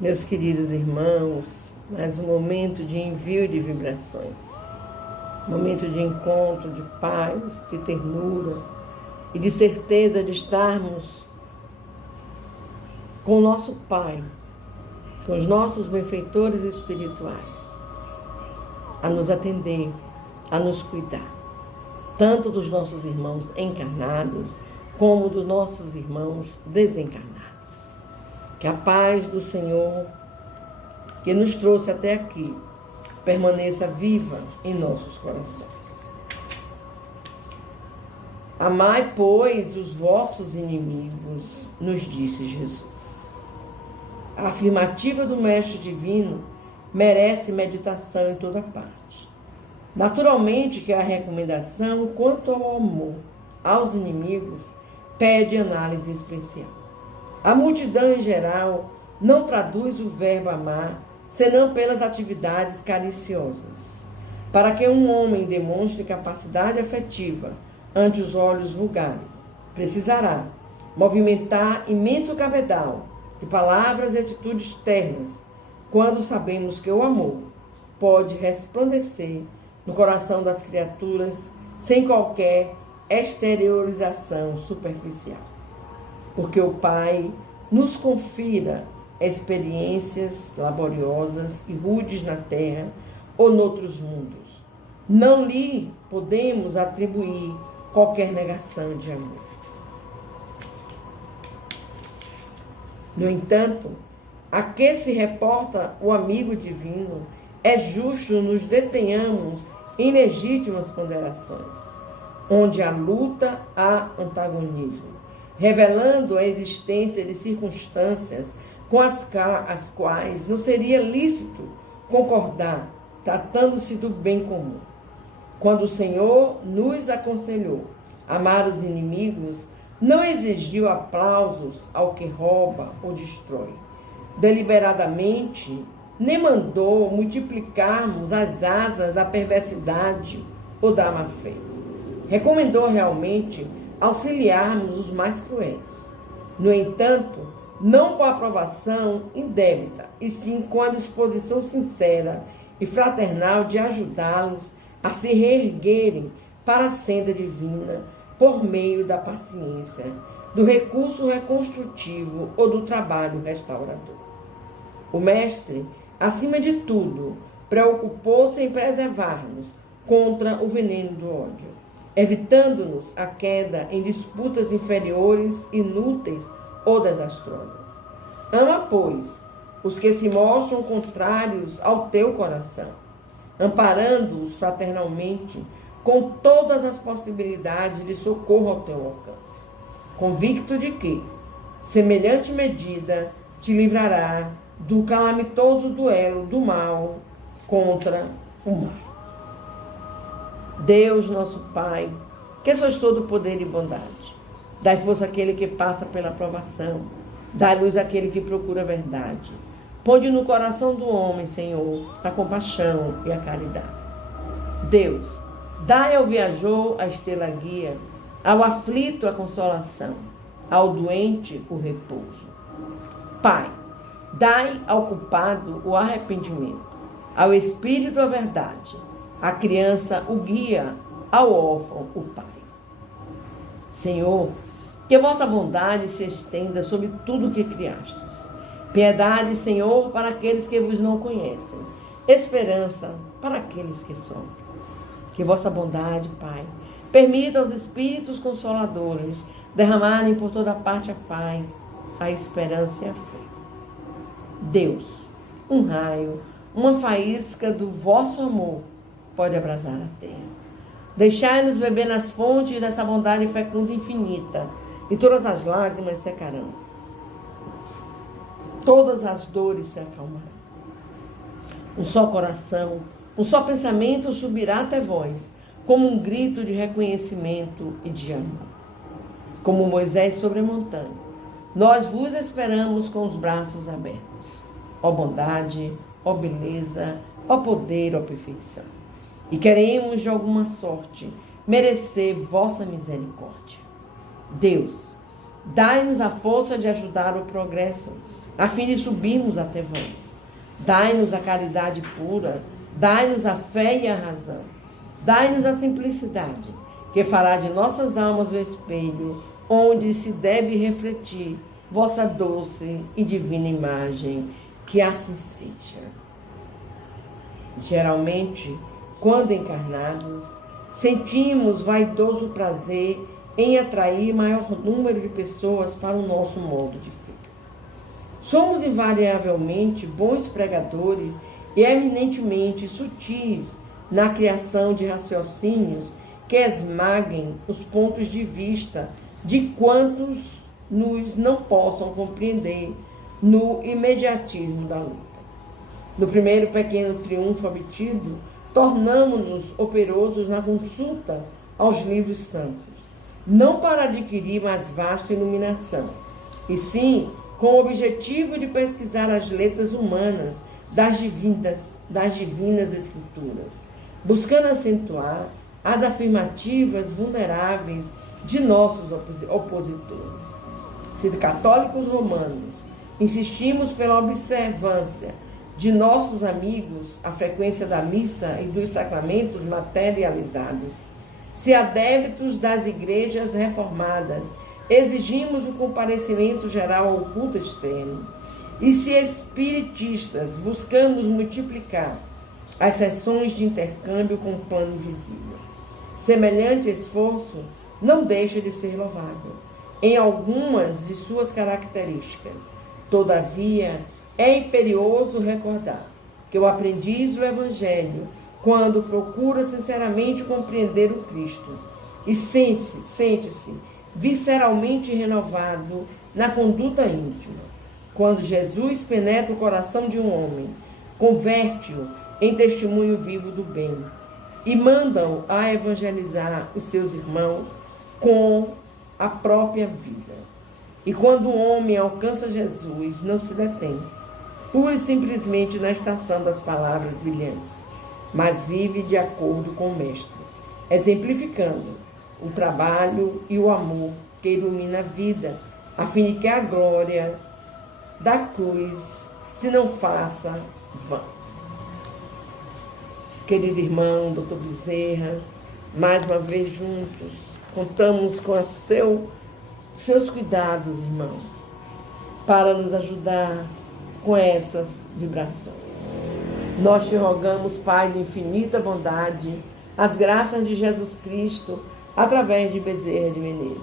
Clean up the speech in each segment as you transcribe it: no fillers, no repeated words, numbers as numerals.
Meus queridos irmãos, mais um momento de envio de vibrações, momento de encontro, de paz, de ternura e de certeza de estarmos com o nosso Pai, com os nossos benfeitores espirituais, a nos atender, a nos cuidar, tanto dos nossos irmãos encarnados, como dos nossos irmãos desencarnados. Que a paz do Senhor, que nos trouxe até aqui, permaneça viva em nossos corações. Amai, pois, os vossos inimigos, nos disse Jesus. A afirmativa do Mestre Divino merece meditação em toda parte. Naturalmente que a recomendação quanto ao amor aos inimigos pede análise especial. A multidão em geral não traduz o verbo amar, senão pelas atividades cariciosas. Para que um homem demonstre capacidade afetiva ante os olhos vulgares, precisará movimentar imenso cabedal de palavras e atitudes ternas, quando sabemos que o amor pode resplandecer no coração das criaturas sem qualquer exteriorização superficial. Porque o Pai nos confira experiências laboriosas e rudes na terra ou noutros mundos. Não lhe podemos atribuir qualquer negação de amor. No entanto, a que se reporta o amigo divino, é justo nos detenhamos em legítimas ponderações, onde a luta há antagonismo, revelando a existência de circunstâncias com as quais não seria lícito concordar, tratando-se do bem comum. Quando o Senhor nos aconselhou amar os inimigos, não exigiu aplausos ao que rouba ou destrói, deliberadamente, nem mandou multiplicarmos as asas da perversidade ou da má-fé. Recomendou realmente auxiliarmos os mais cruéis. No entanto, não com a aprovação indébita, e sim com a disposição sincera e fraternal de ajudá-los a se reerguerem para a senda divina por meio da paciência, do recurso reconstrutivo ou do trabalho restaurador. O Mestre, acima de tudo, preocupou-se em preservar-nos contra o veneno do ódio, evitando-nos a queda em disputas inferiores, inúteis ou desastrosas. Ama, pois, os que se mostram contrários ao teu coração, amparando-os fraternalmente com todas as possibilidades de socorro ao teu alcance, convicto de que semelhante medida te livrará do calamitoso duelo do mal contra o mal. Deus, nosso Pai, que sois todo poder e bondade, dai força àquele que passa pela provação, dai luz àquele que procura a verdade. Ponde no coração do homem, Senhor, a compaixão e a caridade. Deus, dai ao viajor a estrela guia, ao aflito a consolação, ao doente o repouso. Pai, dai ao culpado o arrependimento, ao espírito a verdade, à criança o guia, ao órfão o pai. Senhor, que a vossa bondade se estenda sobre tudo o que criastes. Piedade, Senhor, para aqueles que vos não conhecem. Esperança para aqueles que sofrem. Que vossa bondade, Pai, permita aos Espíritos Consoladores derramarem por toda parte a paz, a esperança e a fé. Deus, um raio, uma faísca do vosso amor pode abrasar a terra. Deixai-nos beber nas fontes dessa bondade fecunda e infinita, e todas as lágrimas secarão. Todas as dores se acalmarão. Um só coração, um só pensamento subirá até vós, como um grito de reconhecimento e de amor. Como Moisés sobre a montanha, nós vos esperamos com os braços abertos. Ó bondade, ó beleza, ó poder, ó perfeição. E queremos, de alguma sorte, merecer vossa misericórdia. Deus, dai-nos a força de ajudar o progresso, a fim de subirmos até vós. Dai-nos a caridade pura, dai-nos a fé e a razão. Dai-nos a simplicidade, que fará de nossas almas o espelho, onde se deve refletir vossa doce e divina imagem. Que assim seja. Geralmente, quando encarnados, sentimos vaidoso prazer em atrair maior número de pessoas para o nosso modo de vida. Somos invariavelmente bons pregadores e eminentemente sutis na criação de raciocínios que esmaguem os pontos de vista de quantos nos não possam compreender no imediatismo da luta. No primeiro pequeno triunfo obtido, tornamo-nos operosos na consulta aos livros santos, não para adquirir mais vasta iluminação, e sim com o objetivo de pesquisar as letras humanas das divinas escrituras, buscando acentuar as afirmativas vulneráveis de nossos opositores. Se católicos romanos insistimos pela observância de nossos amigos, a frequência da missa e dos sacramentos materializados, se adeptos das igrejas reformadas exigimos o comparecimento geral ao culto externo, e se espiritistas buscamos multiplicar as sessões de intercâmbio com o plano invisível, semelhante esforço não deixa de ser louvável em algumas de suas características. Todavia, é imperioso recordar que o aprendiz do Evangelho, quando procura sinceramente compreender o Cristo e sente-se visceralmente renovado na conduta íntima, quando Jesus penetra o coração de um homem, converte-o em testemunho vivo do bem e manda-o a evangelizar os seus irmãos com a própria vida. E quando o homem alcança Jesus, não se detém, pura e simplesmente na estação das palavras brilhantes, mas vive de acordo com o Mestre, exemplificando o trabalho e o amor que ilumina a vida, a fim de que a glória da cruz se não faça vã. Querido irmão, doutor Bezerra, mais uma vez juntos, contamos com seus cuidados, irmão, para nos ajudar com essas vibrações. Nós te rogamos, Pai de infinita bondade, as graças de Jesus Cristo, através de Bezerra de Menezes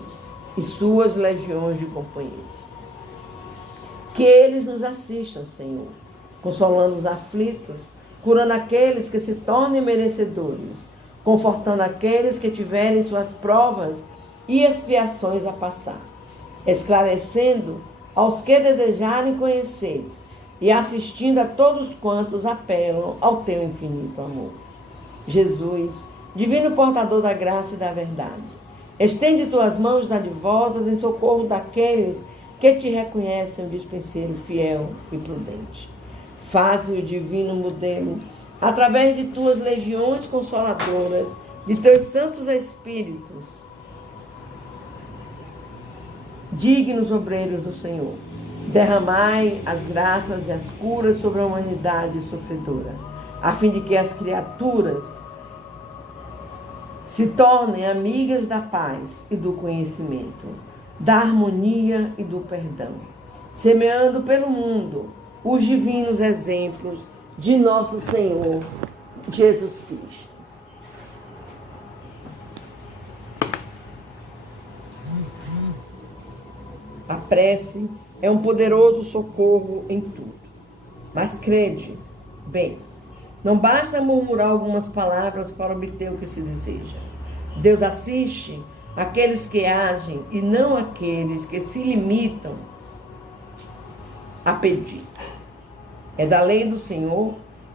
e suas legiões de companheiros. Que eles nos assistam, Senhor, consolando os aflitos, curando aqueles que se tornem merecedores, confortando aqueles que tiverem suas provas e expiações a passar, esclarecendo aos que desejarem conhecer e assistindo a todos quantos apelam ao teu infinito amor. Jesus, divino portador da graça e da verdade, estende tuas mãos dadivosas em socorro daqueles que te reconhecem o dispenseiro fiel e prudente. Faze o divino modelo, através de tuas legiões consoladoras, de teus santos espíritos, dignos obreiros do Senhor. Derramai as graças e as curas sobre a humanidade sofredora, a fim de que as criaturas se tornem amigas da paz e do conhecimento, da harmonia e do perdão, semeando pelo mundo os divinos exemplos de nosso Senhor Jesus Cristo. A prece é um poderoso socorro em tudo. Mas crede, bem, não basta murmurar algumas palavras para obter o que se deseja. Deus assiste aqueles que agem e não aqueles que se limitam a pedir. É da lei do Senhor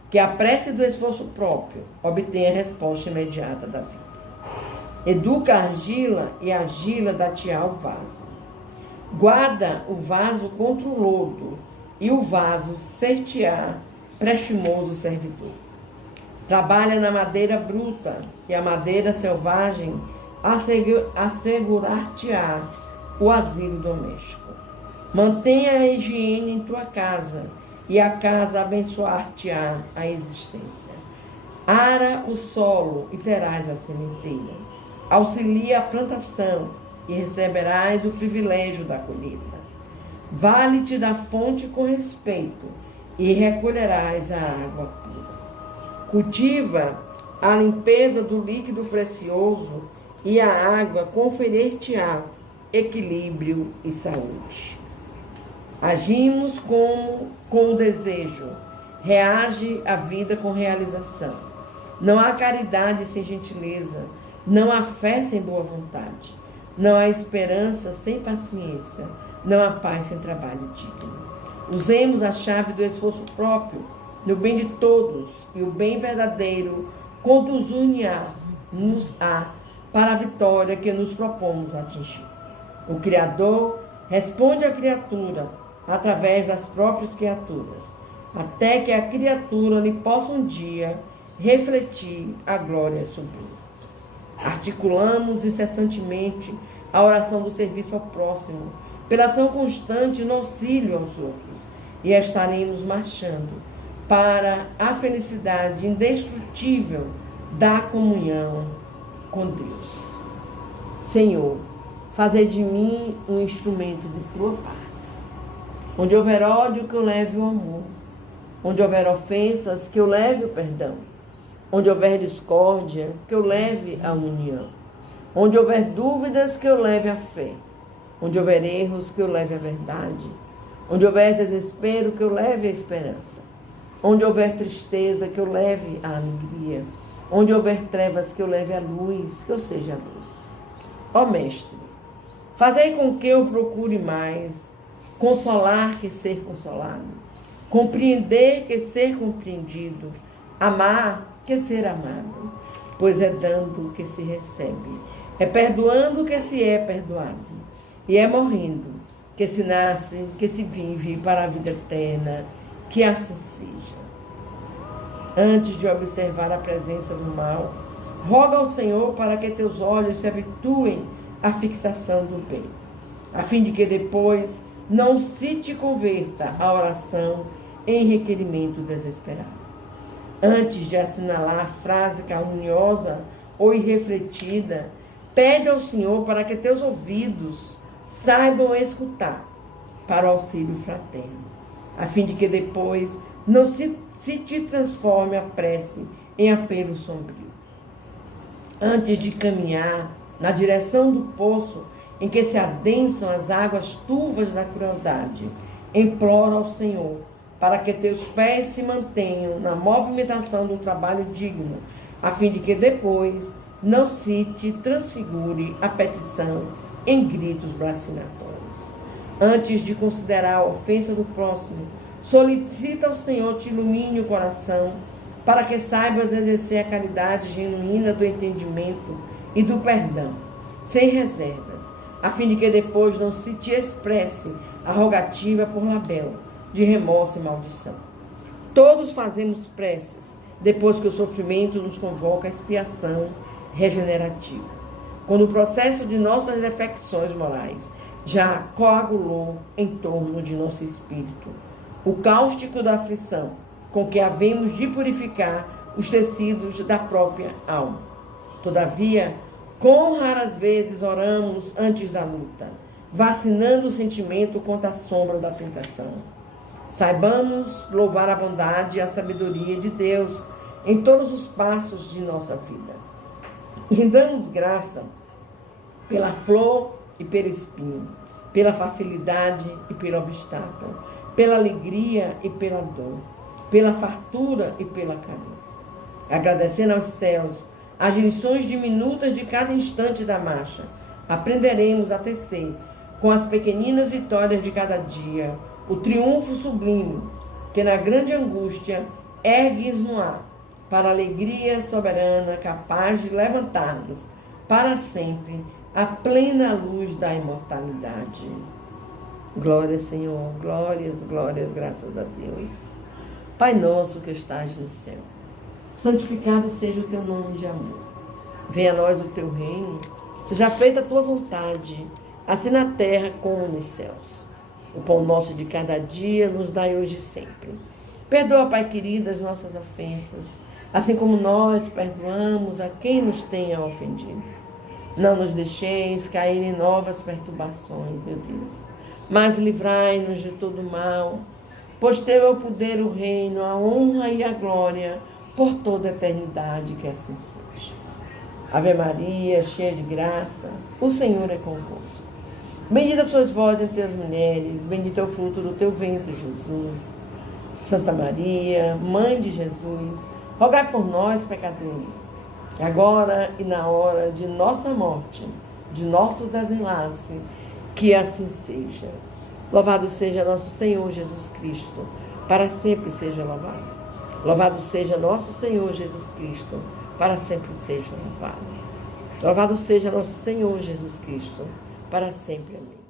que a prece do esforço próprio obtém a resposta imediata da vida. Educa a argila e a argila dá-te-á o vaso. Guarda o vaso contra o lodo e o vaso ser-te-á prestimoso servidor. Trabalha na madeira bruta e a madeira selvagem assegurar-te-á o asilo doméstico. Mantenha a higiene em tua casa, e a casa abençoar-te-á a existência. Ara o solo e terás a sementeira. Auxilia a plantação e receberás o privilégio da colheita. Vale-te da fonte com respeito e recolherás a água pura. Cultiva a limpeza do líquido precioso e a água conferir-te-á equilíbrio e saúde. Agimos com o desejo, reage a vida com realização. Não há caridade sem gentileza, não há fé sem boa vontade, não há esperança sem paciência, não há paz sem trabalho digno. Usemos a chave do esforço próprio, no bem de todos, e o bem verdadeiro conduz-nos-á para a vitória que nos propomos atingir. O Criador responde à criatura através das próprias criaturas, até que a criatura lhe possa um dia refletir a glória sublime. Articulamos incessantemente a oração do serviço ao próximo, pela ação constante no auxílio aos outros, e estaremos marchando para a felicidade indestrutível da comunhão com Deus. Senhor, fazei de mim um instrumento de tua paz. Onde houver ódio, que eu leve o amor. Onde houver ofensas, que eu leve o perdão. Onde houver discórdia, que eu leve a união. Onde houver dúvidas, que eu leve a fé. Onde houver erros, que eu leve a verdade. Onde houver desespero, que eu leve a esperança. Onde houver tristeza, que eu leve a alegria. Onde houver trevas, que eu leve a luz, que eu seja a luz. Ó Mestre, fazei com que eu procure mais consolar que ser consolado, compreender que ser compreendido, amar que ser amado, pois é dando que se recebe, é perdoando que se é perdoado, e é morrendo que se nasce, que se vive para a vida eterna, que assim seja. Antes de observar a presença do mal, roga ao Senhor para que teus olhos se habituem à fixação do bem, a fim de que depois não se te converta a oração em requerimento desesperado. Antes de assinalar a frase caluniosa ou irrefletida, pede ao Senhor para que teus ouvidos saibam escutar para o auxílio fraterno, a fim de que depois não se te transforme a prece em apelo sombrio. Antes de caminhar na direção do poço em que se adensam as águas turvas da crueldade, implora ao Senhor para que teus pés se mantenham na movimentação do trabalho digno, a fim de que depois não se te transfigure a petição em gritos blasfematórios. Antes de considerar a ofensa do próximo, solicita ao Senhor te ilumine o coração, para que saibas exercer a caridade genuína do entendimento e do perdão, sem reservas, a fim de que depois não se te expresse a rogativa por labéu de remorso e maldição. Todos fazemos preces depois que o sofrimento nos convoca a expiação regenerativa. Quando o processo de nossas defecções morais já coagulou em torno de nosso espírito o cáustico da aflição com que havemos de purificar os tecidos da própria alma. Todavia, quão raras vezes oramos antes da luta, vacinando o sentimento contra a sombra da tentação. Saibamos louvar a bondade e a sabedoria de Deus em todos os passos de nossa vida. E damos graça pela flor e pelo espinho, pela facilidade e pelo obstáculo, pela alegria e pela dor, pela fartura e pela carência. Agradecendo aos céus as lições diminutas de cada instante da marcha, aprenderemos a tecer, com as pequeninas vitórias de cada dia, o triunfo sublime que na grande angústia ergues no ar, para a alegria soberana capaz de levantar-nos para sempre à plena luz da imortalidade. Glória, Senhor, glórias, glórias, graças a Deus. Pai nosso que estás no céu, santificado seja o teu nome de amor. Venha a nós o teu reino, seja feita a tua vontade, assim na terra como nos céus. O pão nosso de cada dia nos dai hoje e sempre. Perdoa, Pai querido, as nossas ofensas, assim como nós perdoamos a quem nos tenha ofendido. Não nos deixeis cair em novas perturbações, meu Deus, mas livrai-nos de todo mal, pois teu é o poder, o reino, a honra e a glória por toda a eternidade, que assim seja. Ave Maria, cheia de graça, o Senhor é convosco. Bendita sois vós entre as mulheres, bendito é o fruto do teu ventre, Jesus. Santa Maria, Mãe de Jesus, rogai por nós, pecadores, agora e na hora de nossa morte, de nosso desenlace, que assim seja. Louvado seja nosso Senhor Jesus Cristo, para sempre seja louvado. Louvado seja nosso Senhor Jesus Cristo, para sempre seja louvado. Louvado seja nosso Senhor Jesus Cristo, para sempre. Amém.